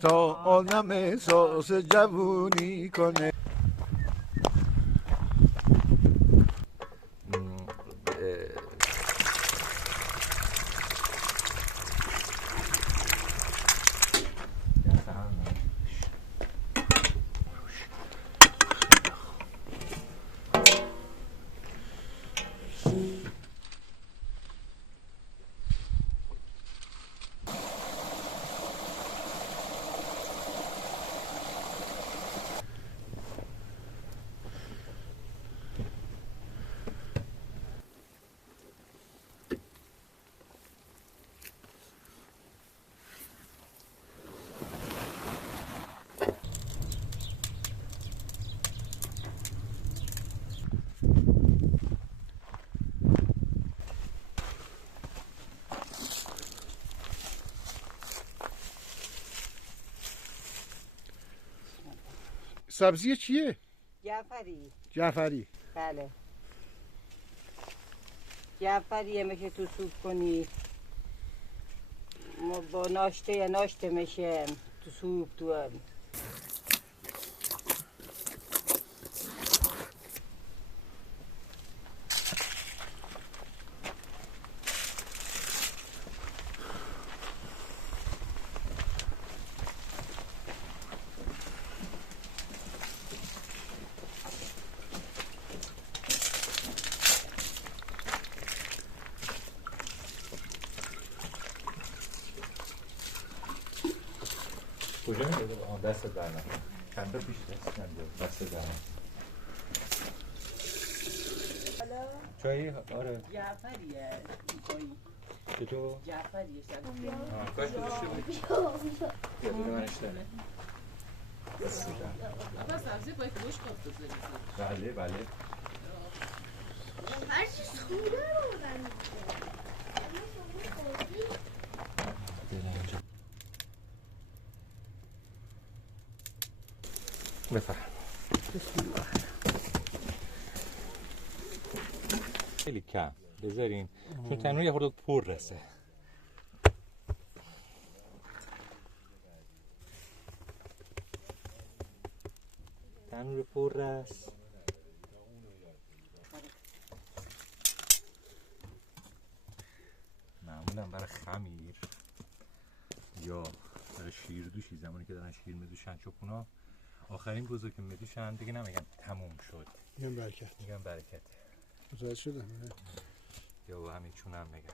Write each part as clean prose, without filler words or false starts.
تا آدم احساس جوونی کنه. سبزی چیه؟ جعفری. بله. جعفریه میشه تو سوپ کنی. با ناشته میشه تو سوپ تو. کجا میده؟ دست در نکن. چند تا پیش دست در نکن. چایی؟ آره. جعفریه. چطور؟ جعفریه. کاش گذاشته بودی. بیا بده منش داره. اما سبزی باید بشقاب بذاری. بله. هر چیز خوده رو بردن. بفرم. خیلی کم بذارین چون تنور یه خورده پر رسه. تنور پر رس. معمولا برای خمیر یا برای شیردوشی زمانی که دارن شیر میدوشن چوپونا آخرین بزرگ که میدوشن دیگه نمیگن تموم شد، میگم برکت. متوجه شدم. یا با همین چونم میگن.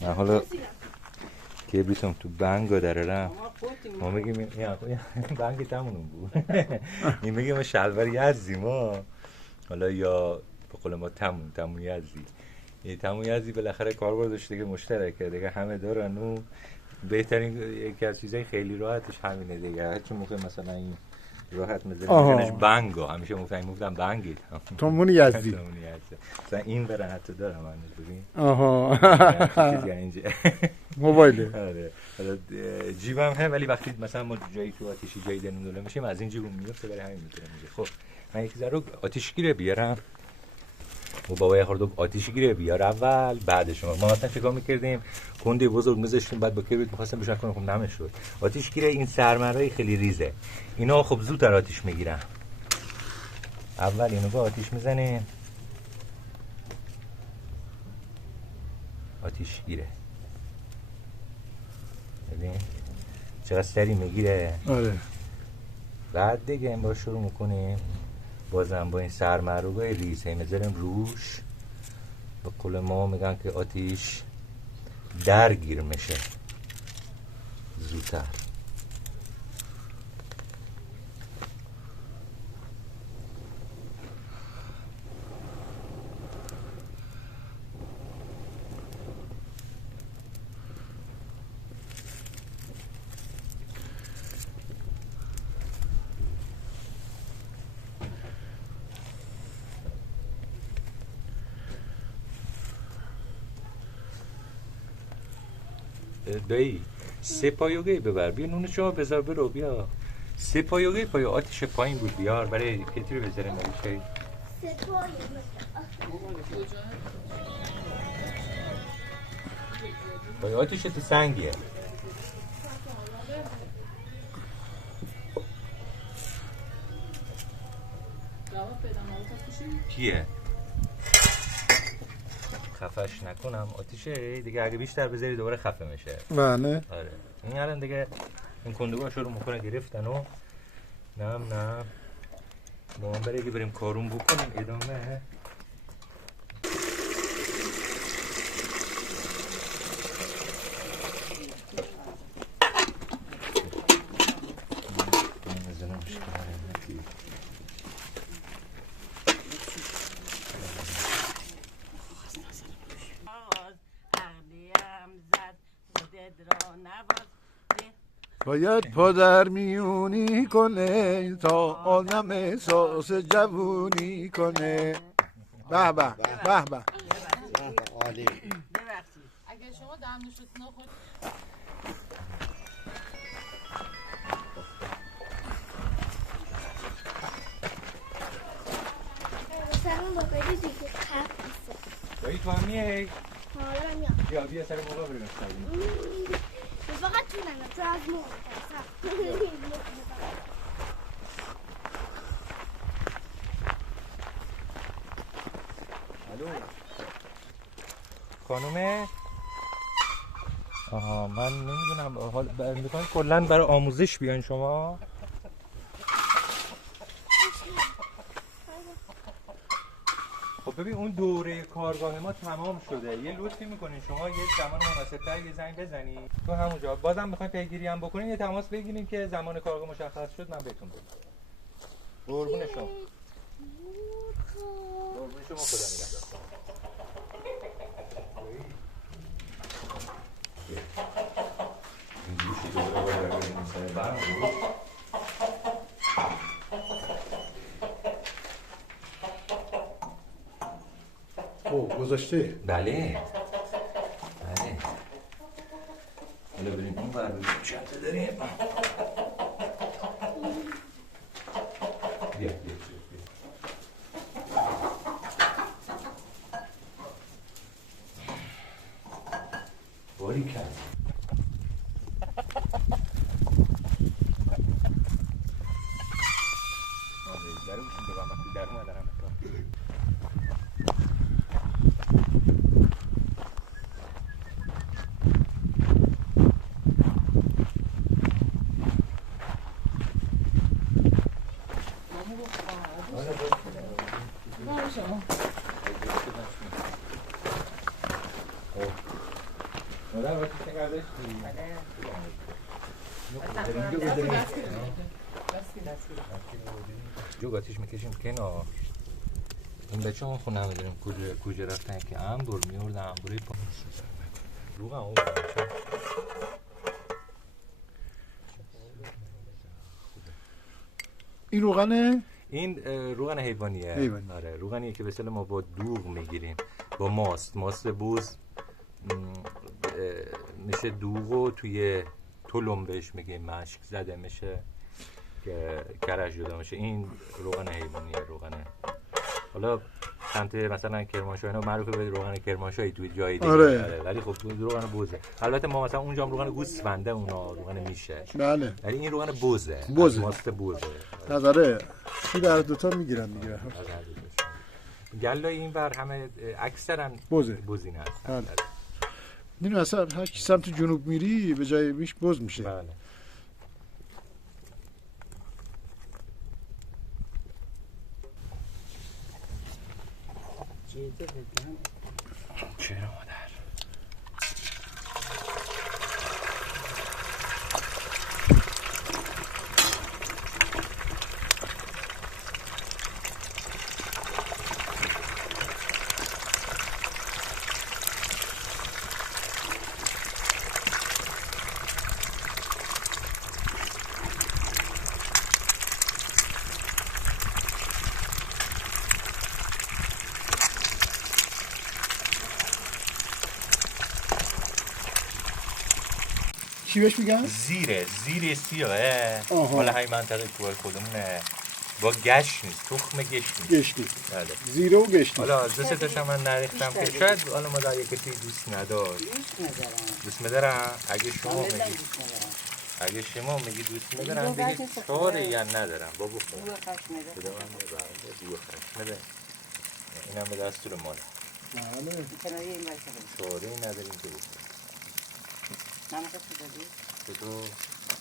من حالا کبریتم تو بنگا درارم ما میگیم بنگ تمونون بود این میگیم ما شلوار یزدیم ها. حالا یا به قول ما تمون یزدی. تمون یزدی بالاخره کاربر داشته دیگه، مشترکه دیگه، همه دارن و بهترین یکی از چیزای خیلی راحتش همینه دیگه. هر چون موقع مثلا این راحت میذارنش بنگا، همیشه میگفتم بنگی تومون یزدی. مثلا این برن حتی دارم من ببین. چیزی اینجا موبایله. آره. حالا جیبم هم، ولی وقتی مثلا ما جایی تو آتیشی جایی دنمون میشیم از این جیبم میفته برای همین میذارم اینجا. خب من یک ذره آتیشگیره بیارم و بابا یه خورده آتیشگیره بیار اول، بعد شما. ما مثلا چیکار میکردیم کنده بزرگ میذاشتیم بعد با کبریت می‌خواستیم بشن کنیم، خب نمیشد. آتیشگیره این سرمرای خیلی ریزه، اینا خب زودتر آتیش میگیرن. اول اینو با آتیش میزنیم، آتیشگیره ببین چقدر سری میگیره. آره. بعد دیگه این با شروع میکنیم بازم با این سرمروگای ریزه میذاریم روش. به قول ما میگن که آتیش درگیر میشه زودتر. دایی 3 پایوگه ببر، بیا نون شما بذار برو، بیا 3 پایوگه پای آتیش پایین بود بیار برای پتری رو بذاریم برای چای. 3 پایوگه با آتیش تو سنگیه. کیه؟ خفش نکنم آتیشه دیگه، اگه بیشتر بذاری دوباره خفه میشه. بله. آره این الان دیگه این کندوها شروع میکنه گرفتن و نه ما هم برای بریم کارون بکنیم ادامه. باید پدر میونی کنه تا آدم احساس جوونی کنه. به به به به. عالی. اگه شما دمنوشتون خود سلام با بری دیگه خب نیست. دایی تو هم میای؟ حالا میام. بیا سر موقع بریم استادیم. فقط تو نمیم تو از موقع الو خانومه؟ آها من نمیدونم حال میخواین کلا برای آموزش بیاین شما؟ خب ببین اون دوره کارگاه ما تمام شده، یه لطفی میکنین شما یه زمان مناسب‌تر یه زنگ بزنید تو همونجا، بازم میخواین پیگیری هم بکنین یه تماس بگیریم که زمان کارگاه مشخص شد من بهتون بگم. قربون شما. قربون شما خدا نگهدار. این گوشی دوباره برای این سر برم گذاشته. بله حالا بریم اون بر بگیم چند داریم. بیا باری کرد در بشون بگم وقتی در اومدن همه جو آتیش میکشیم کنار. این بچه هم خونه نمیدونیم کجا رفتن که انبور میوردن انبوری پا روغن او بچه این روغنه؟ این روغن حیوانیه. آره روغنیه که به اصطلاح ما با دوغ میگیریم با ماست بوز میشه دوغو توی تلم بهش میگه مشک زده میشه که کرش جدا میشه. این روغن حیوانیه. روغن حالا سمت مثلا کرمانشاه اینا معروفه به روغن کرمانشاهی توی جای دیگه. آره. ولی خب روغن بوزه. البته ما مثلا اونجا هم روغن گوسفنده اونا روغن میشه. بله. ولی این روغن بوزه. ماست بوزه. آره. کی در دوتا میگیرن دیگه. گلای این ور همه اکثرا بوزینه هستن. بله. میدونی اصلا هر کی سمت جنوب میری به جای بیش بز میشه. بله. چرا مادر؟ چی بهش میگن؟ زیر سیاه. مال همین منطقه کوه خودمونه. با گشت نیست، تخم گشت نیست. گشتی بله. زیره و گشتی. حالا دو سه تاشم من نریختم که شاید حالا مادر یک کسی دوست نداشت. دوست می‌دارم. اگه شما میگی دوست می‌دارم بگید کاری یا ندارم. بابا خدا. خدا من می‌برده بو خشمه. اینم به دستور ماله. بله. کاری نداریم که بخوریم. تو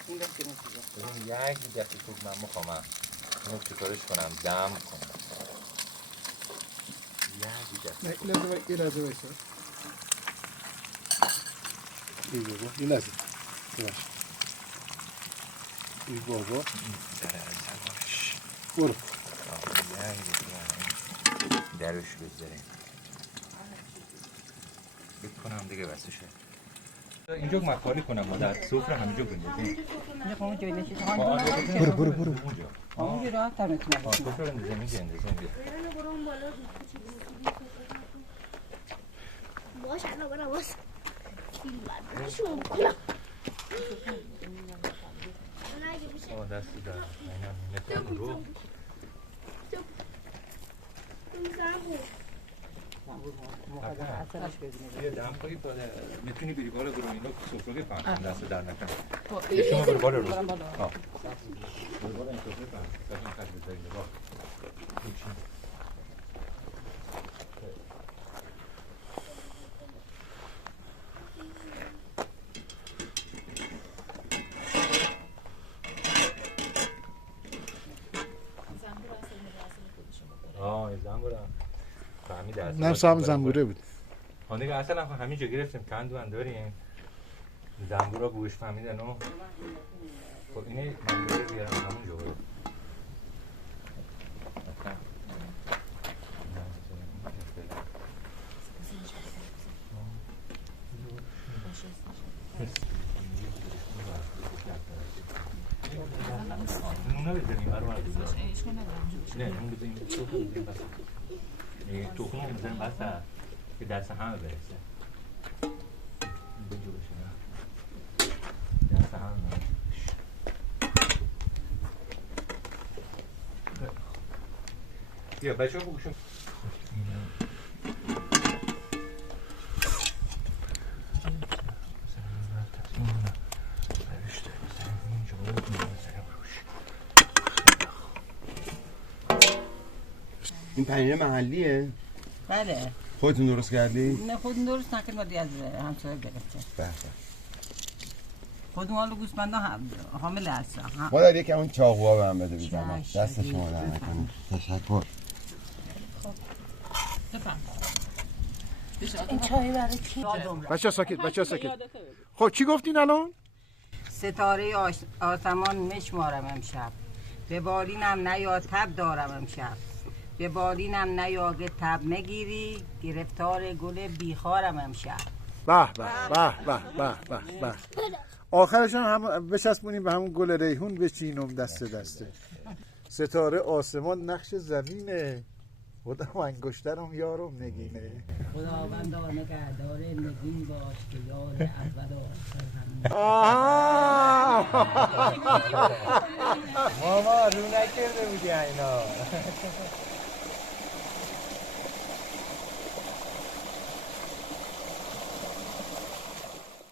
این یک دفعه تو من میخوام اینو چطورش کنم دم کنم یک دفعه این لحظه بایستا این لحظه این بابا برو درش بذاریم بکنم دیگه بسته شد اینجا مخالی کنم مادر سفره همینجا بندازیم برو اونجا راحت تر میتونم سفره بندازیم اینجا اندازیم باش الان برم باش شون کنم دستی دارم نکنم رو یه دم کنی باده میتونی بری بالا برو اینا سفره پهن دست در نکن شما برو بالا رو برو بالا این سفره پهن دستم خش بذاریم با زنبورم فهمید اصلا نفس هم زنبوره بود دیگه اصلا همینجا گرفتیم کندوان داریم زنبورا بوش فهمیدن و خب اینه منبوره بیارم همونجا برو نونه بزنیم برو نه نون بزنیم توخم رو بزنیم بسته که دست همه برسه بجو بشه دست همه برسه بیا بچه ها بگوشم این پنیر محلیه؟ بله خودتون درست کردی؟ نه خودم درست نکردم ولی از همسایه گرفته بله خودم حالا گوسفندا حامل هستم مادر یکی همون چاقوها به هم بده بیزنم چشم. دست شما در نکنه تشکر این چای برای کی؟ بچه ساکت خب چی گفتین الان؟ ستاره آسمان میشمارم امشب به بالینم نیا تب دارم امشب به بالینم نیا که تب نگیری گرفتار گل بیخارم امشب به به به به به به به آخرشون هم بچسبونیم به همون گل ریحون بچینم دسته دسته ستاره آسمان نقش زمینه خودم انگشترم یارم نگینه خداوندا نگهدار نگین باش که یار اول و آخر ماما رو نکرده بودی اینا